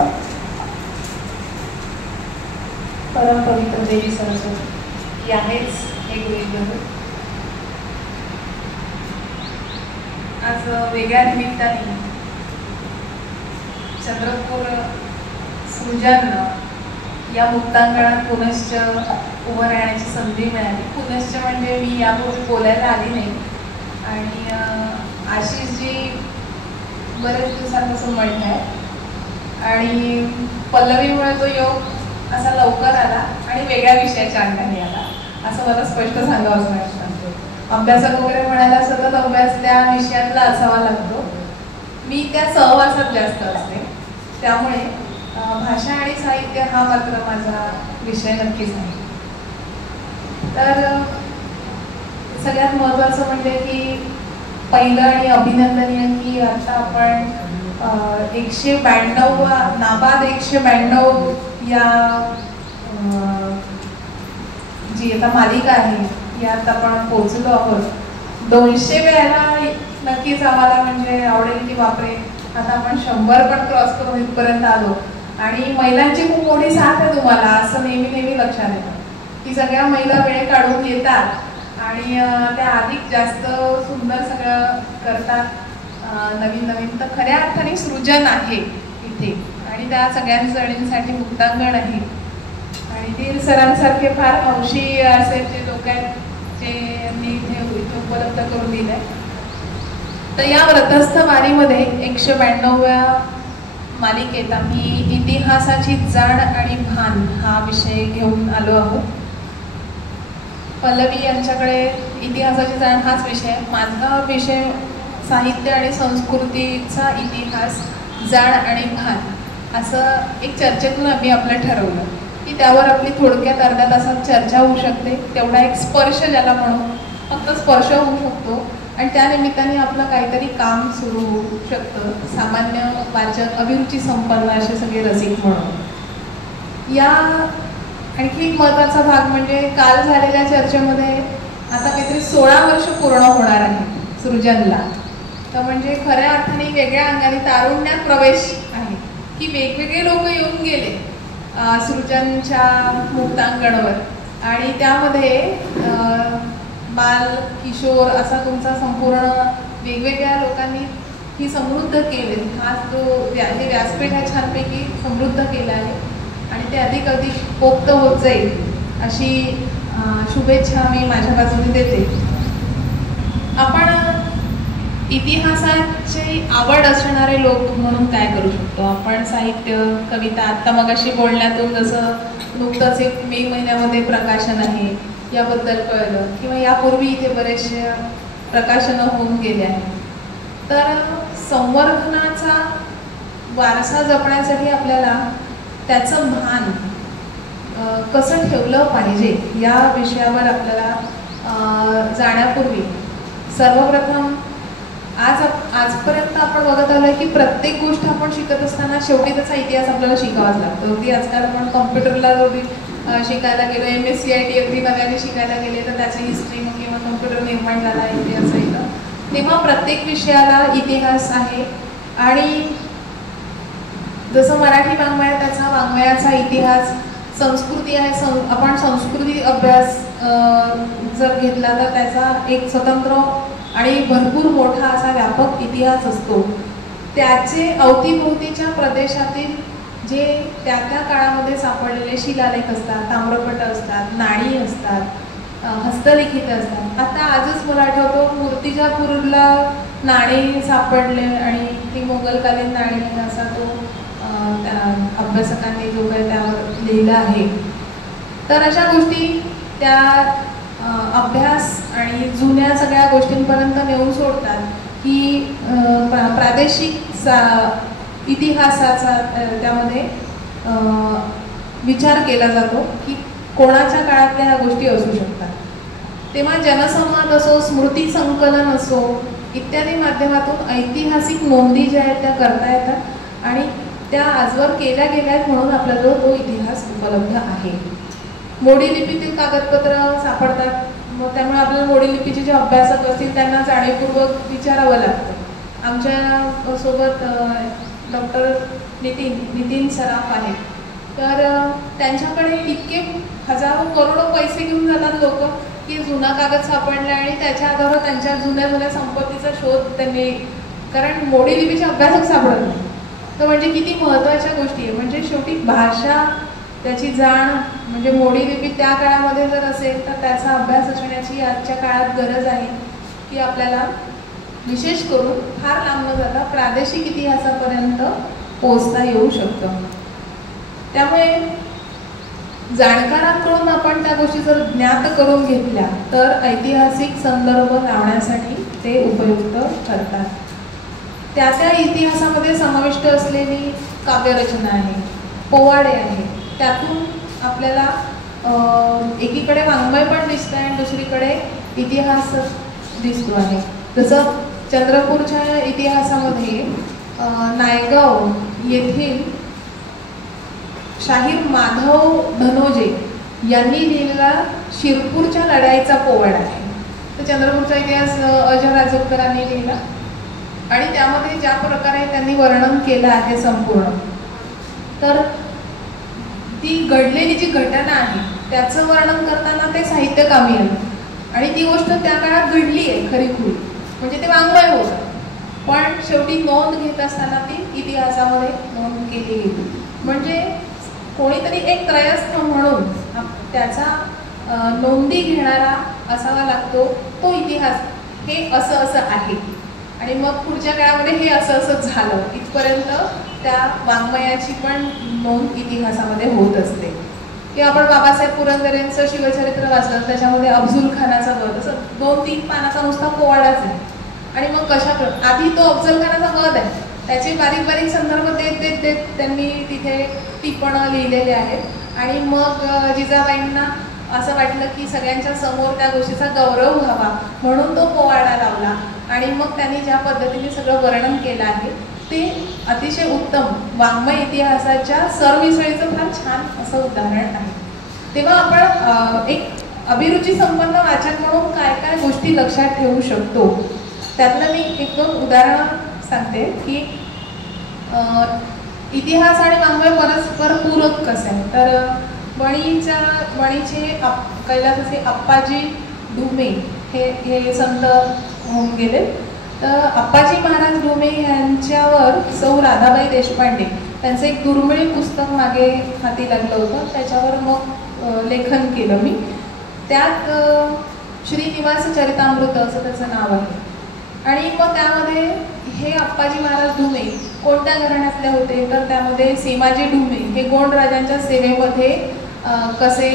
परम पवित्र देवी सरस्वती आहेच हे गृहीत. आज वेगळ्या निमित्ताने चंद्रपूर सृजन या मुक्तांगणात पुनश्च उभं राहण्याची संधी मिळाली. पुनश्च म्हणजे मी यापूर्वी बोलायला आली नाही आणि आशिषजी बरेच दिवसांपासून म्हणत आहे आणि पल्लवीमुळे तो योग असा लवकर आला आणि वेगळ्या विषयाच्या अंगाने आला असं मला स्पष्ट सांगावं वाटतं. अभ्यासक वगैरे म्हणायला सतत अभ्यास त्या विषयातला असावा लागतो. मी त्या सहवासात जास्त असते, त्यामुळे भाषा आणि साहित्य हा मात्र माझा विषय नक्कीच आहे. तर सगळ्यात महत्त्वाचं म्हणजे की पहिलं आणि अभिनंदनीय की आता आपण 192 नाबाद 192 या जी आता मालिका आहे यात आपण पोहोचलो आहोत. 200 वेळेला नक्कीच आम्हाला म्हणजे आवडेल की बापरे आता आपण 100 पण क्रॉस करून इथपर्यंत आलो. आणि महिलांची खूप मोठी साथ आहे तुम्हाला असं नेहमी लक्षात येतं की सगळ्या महिला वेळ काढून येतात आणि त्या अधिक जास्त सुंदर सगळं करतात नवीन. तर खऱ्या अर्थाने सृजन आहे इथे आणि त्या सगळ्या जणींसाठी मुक्तांगण आहे. आणि धीर सरांसारखे फार हौशी असे जे लोक आहेत जे मी इथे उपलब्ध करून दिलंय. तर या व्रतस्थ वारीमध्ये 192व्या मालिकेत आम्ही इतिहासाची जाण आणि भान हा विषय घेऊन आलो आहोत. पल्लवी यांच्याकडे इतिहासाची जाण हाच विषय, माझा विषय साहित्य आणि संस्कृतीचा इतिहास, जाण आणि भान असं एक चर्चेतून आम्ही आपलं ठरवलं की त्यावर आपली थोडक्यात अर्ध्या तासात चर्चा होऊ शकते. तेवढा एक स्पर्श ज्याला म्हणू, फक्त स्पर्श होऊ शकतो आणि त्या निमित्ताने आपलं काहीतरी काम सुरू होऊ शकतं. सामान्य वाचक, अभिरुची संपन्न असे सगळे रसिक म्हणून. या आणखी एक महत्त्वाचा भाग म्हणजे काल झालेल्या चर्चेमध्ये आता काहीतरी 16 वर्ष पूर्ण होणार आहे सृजनला. तर म्हणजे खऱ्या अर्थाने वेगळ्या अंगाने तारुण्यात प्रवेश आहे की वेगवेगळे लोक येऊन गेले सृजनच्या मुक्तांगणवर आणि त्यामध्ये बाल किशोर असा तुमचा संपूर्ण वेगवेगळ्या लोकांनी ही समृद्ध केले. हा जो हे व्यासपीठ हा छानपैकी समृद्ध केला आहे आणि ते अधिक पोक्त होत जाईल अशी शुभेच्छा मी माझ्या बाजूने देते. आपण इतिहासाची आवड असणारे लोक म्हणून काय करू शकतो? आपण साहित्य, कविता, आत्ता मगाशी बोलण्यातून जसं नुकतंच एक मे महिन्यामध्ये प्रकाशन आहे याबद्दल कळलं किंवा यापूर्वी इथे बरेचसे प्रकाशनं होऊन गेले आहेत. तर संवर्धनाचा वारसा जपण्यासाठी आपल्याला त्याचं भान कसं ठेवलं पाहिजे या विषयावर आपल्याला जाण्यापूर्वी सर्वप्रथम आजपर्यंत आपण बघत आलोय की प्रत्येक गोष्ट आपण शिकत असताना शेवटी त्याचा इतिहास आपल्याला शिकावाच लागतो. अगदी आजकाल आपण कॉम्प्युटरला जरी शिकायला गेलो, MSCIT अगदी नव्याने शिकायला गेले तर त्याची हिस्ट्री किंवा कॉम्प्युटर निर्माण झाला इतिहास आहे. तेव्हा प्रत्येक विषयाला इतिहास आहे आणि जसं मराठी वाङ्मय त्याचा वाङ्मयाचा इतिहास, संस्कृती आहे. आपण संस्कृती अभ्यास जर घेतला तर त्याचा एक स्वतंत्र आणि भरपूर मोठा असा व्यापक इतिहास असतो. त्याचे अवतीभोवतीच्या प्रदेशातील जे त्या काळामध्ये सापडलेले शिलालेख असतात, ताम्रपट असतात, नाणी असतात, हस्तलिखित असतात. आता आजच मला आठवतो मूर्तिजापूरला नाणी सापडले आणि ती मोगलकालीन नाणी असा तो अभ्यासकांनी जो काही त्यावर लिहिलं आहे. तर अशा गोष्टी त्या अभ्यास आणि जुन्या सगळ्या गोष्टींपर्यंत नेऊन सोडतात की प्रादेशिक इतिहासाचा त्यामध्ये विचार केला जातो की कोणाच्या काळातल्या ह्या गोष्टी असू शकतात. तेव्हा जनसंवाद असो, स्मृती संकलन असो इत्यादी माध्यमातून ऐतिहासिक नोंदी ज्या आहेत त्या करता येतात आणि त्या आजवर केल्या गेल्या आहेत म्हणून आपल्याजवळ तो इतिहास उपलब्ध आहे. मोडी लिपीतील कागदपत्र सापडतात, मग त्यामुळे आपल्याला मोडी लिपीचे जे अभ्यासक असतील त्यांना जाणीवपूर्वक विचारावं लागतं. आमच्या सोबत डॉक्टर नितीन सराफ आहेत. तर त्यांच्याकडे इतके हजारो करोडो पैसे घेऊन जातात लोक की जुना कागद सापडला आणि त्याच्या आधारावर त्यांच्या जुन्या संपत्तीचा शोध त्यांनी, कारण मोडी लिपीचे अभ्यासक सापडत नाही. तर म्हणजे किती महत्त्वाच्या गोष्टी आहे. म्हणजे शेवटी भाषा, त्याची जाण, म्हणजे मोडी लिपी त्या काळामध्ये जर असेल तर त्याचा अभ्यास असण्याची आजच्या काळात गरज आहे की आपल्याला विशेष करून फार लांब न जाता प्रादेशिक इतिहासापर्यंत पोहोचता येऊ शकतं. त्यामुळे जाणकारांकडून आपण त्या गोष्टी जर ज्ञात करून घेतल्या तर ऐतिहासिक संदर्भ लावण्यासाठी ते उपयुक्त ठरतात. त्या इतिहासामध्ये समाविष्ट असलेली काव्यरचना आहे, पोवाडे आहे, त्यातून आपल्याला एकीकडे वाङ्मय पण दिसतं आणि दुसरीकडे इतिहास दिसतो आहे. जसं चंद्रपूरच्या इतिहासामध्ये नायगाव येथील शाहीर माधव धनोजे यांनी लिहिलेला शिरपूरच्या लढाईचा पोवाडा आहे. तर चंद्रपूरचा इतिहास अजय राजूरकरांनी लिहिला आणि त्यामध्ये ज्या प्रकारे त्यांनी वर्णन केलं आहे संपूर्ण, तर ती घडलेली जी घटना आहे त्याचं वर्णन करताना ते साहित्य कामी आलं आणि ती गोष्ट त्या काळात घडली आहे खरीखुरी, म्हणजे ते वाङ्मय होतं. पण शेवटी नोंद घेत असताना ती इतिहासामध्ये नोंद केली गेली. म्हणजे कोणीतरी एक त्रयस्थ म्हणून त्याचा नोंदी घेणारा असावा लागतो. तो इतिहास हे असं आहे आणि मग पुढच्या काळामध्ये हे असं झालं इथपर्यंत त्या वाङ्मयाची पण नोंद इतिहासामध्ये होत असते. की आपण बाबासाहेब पुरंदरेंचं शिवचरित्र वाचलं, त्याच्यामध्ये अफझल खानाचा वध, असं 2-3 पानाचा नुसता पोवाडाच आहे. आणि मग कशा आधी तो अफझल खानाचा वध आहे, त्याचे बारीक संदर्भ देत त्यांनी तिथे टिपणं लिहिलेले आहेत. आणि मग जिजाबाईंना असं वाटलं की सगळ्यांच्या समोर त्या गोष्टीचा गौरव व्हावा म्हणून तो पोवाडा लावला आणि मग त्यांनी ज्या पद्धतीने सगळं वर्णन केलं आहे ते अतिशय उत्तम वाङ्मय इतिहासाच्या सरमिसळीचं फार छान असं उदाहरण आहे. तेव्हा आपण एक अभिरुची संपन्न वाचक म्हणून काय काय गोष्टी लक्षात ठेवू शकतो, त्यातलं मी 1-2 उदाहरणं सांगते की इतिहास आणि वाङ्मय परस्पर पूरक कसं आहे. तर वणीचे कैलासाचे अप्पाजी ढुमे हे संत होऊन गेले. तर अप्पाजी महाराज ढुमे यांच्यावर सौ राधाबाई देशपांडे त्यांचं एक दुर्मिळ पुस्तक मागे हाती लागलं होतं, त्याच्यावर मग लेखन केलं मी. त्यात श्रीनिवास चरितामृत असं त्याचं नाव आहे. आणि मग त्यामध्ये हे अप्पाजी महाराज ढुमे कोणत्या घराण्यातले होते, तर त्यामध्ये सीमाजी ढुमे हे गोंड राजांच्या सेवेमध्ये कसे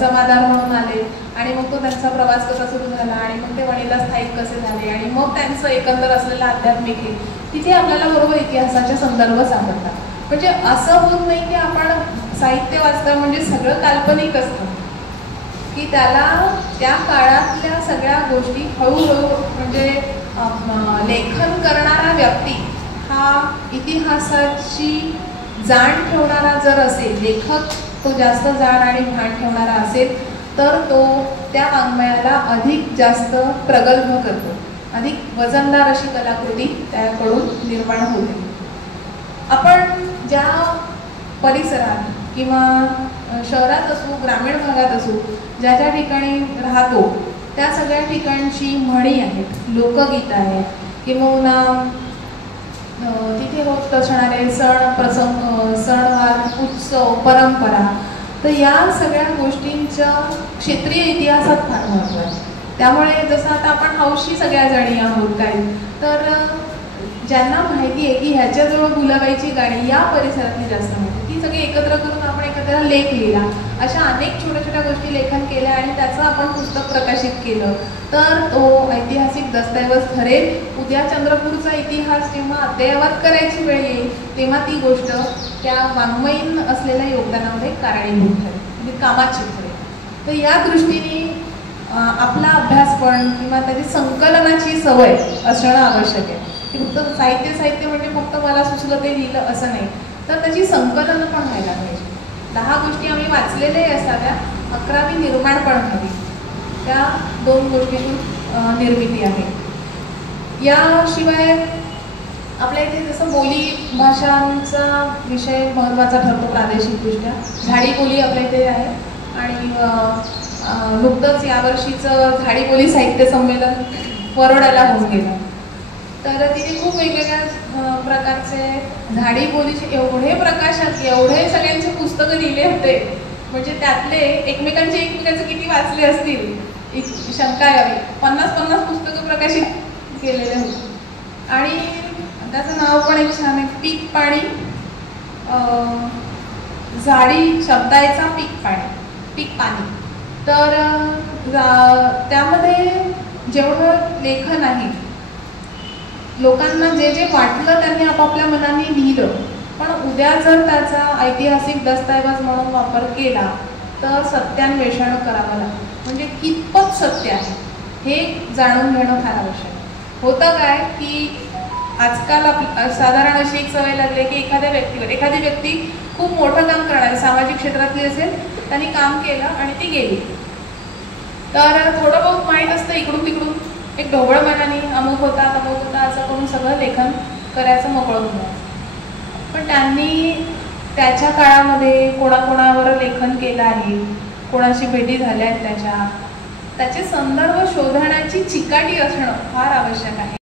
जमादार म्हणून आले आणि मग तो त्यांचा प्रवास कसा सुरू झाला आणि मग ते वणीला स्थायिक कसे झाले आणि मग त्यांचं एकंदर असलेलं आध्यात्मिक हे तिथे आपल्याला बरोबर इतिहासाचे संदर्भ सापडतात. म्हणजे असं होत नाही की आपण साहित्य वाचता म्हणजे सगळं काल्पनिक असतं, की त्याला त्या काळातल्या सगळ्या गोष्टी हळूहळू म्हणजे लेखन करणारा व्यक्ती हा इतिहासाची जाण ठेवणारा जर असेल, लेखक तो जास्त जाण आणि भान ठेवणारा असेल तर तो त्या वाङ्मयाला अधिक जास्त प्रगल्भ करतो, अधिक वजनदार अशी कलाकृती त्याकडून निर्माण होते. आपण ज्या परिसरात किंवा शहरात असू, ग्रामीण भागात असू, ज्या ज्या ठिकाणी राहतो त्या सगळ्या ठिकाणची म्हणी आहेत, लोकगीत आहेत किंवा तिथे होत असणारे सण प्रसंग, सणवार, उत्सव, परंपरा, तर या सगळ्या गोष्टींच्या क्षेत्रीय इतिहासात फार महत्त्व आहे. त्यामुळे जसं आता आपण हौशी सगळ्या जणी आहोत काही, तर ज्यांना माहिती आहे की ह्याच्याजवळ गुलाबाईची गाणी या परिसरातली जास्त माहिती, ती सगळी एकत्र करून आपण एखाद्याला लेख लिहिला, अशा अनेक छोट्या छोट्या गोष्टी लेखन केल्या आणि त्याचं आपण पुस्तक प्रकाशित केलं तर तो ऐतिहासिक दस्तऐवज ठरेल. उद्या चंद्रपूरचा इतिहास जेव्हा अद्ययावत करायची वेळ येईल तेव्हा ती गोष्ट त्या वाङ्मयीन असलेल्या योगदानामध्ये कारणीभूत ठरेल, म्हणजे कामाची ठरेल. तर या दृष्टीने आपला अभ्यास पण किंवा त्याची संकलनाची सवय असणं आवश्यक आहे. की फक्त साहित्य म्हणजे फक्त मला सुचलं ते लिहिलं असं नाही, तर त्याची संकलन पण व्हायला पाहिजे. 10 गोष्टी आम्ही वाचलेल्याही असाव्या, 11वी निर्माण पण हवी. त्या 2 गोष्टीतून निर्मिती आहे. याशिवाय आपल्या इथे जसं बोली भाषांचा विषय महत्त्वाचा ठरतो प्रादेशिकदृष्ट्या. झाडी बोली आपल्या इथे आहे आणि नुकतंच यावर्षीचं झाडी बोली साहित्य संमेलन वरोड्याला होऊन गेलं. तर तिथे खूप वेगवेगळ्या प्रकारचे झाडी बोलीचे एवढे प्रकाशक, एवढे सगळ्यांचे पुस्तकं लिहिले होते, म्हणजे त्यातले एकमेकांचे किती वाचले असतील शंका यावी. 50 पुस्तकं प्रकाशित केलेले होते. आणि त्याचं नाव पण एक छान आहे, पीक पाणी. झाडी शब्दाचा पीक पाणी. तर त्यामध्ये जेवढं लेखन आहे, लोकांना जे जे वाटलं त्यांनी आपापल्या मनाने लिहिलं, पण उद्या जर त्याचा ऐतिहासिक दस्तऐवज म्हणून वापर केला तर सत्यान्वेषण करावं लागतं. म्हणजे कितपत सत्य आहे हे जाणून घेणं फार आवश्यक आहे. होतं काय की आजकाल साधारण अशी एक सवय लागली की एखादी व्यक्ती खूप मोठं काम करणारी सामाजिक क्षेत्रातली असेल, त्यांनी काम केलं आणि ती गेली, तर थोडं बहुत माहीत असतं इकडून तिकडून, एक ढोबळ मनाने अमुक होता असं करून सगळं लेखन करायचं मोकळं होतं. पण त्यांनी त्याच्या काळामध्ये कोणाकोणावर लेखन केलं आहे, कोणाशी भेटी झाल्या आहेत, त्याचे संदर्भ शोधण्याची चिकाटी असणं फार आवश्यक आहे.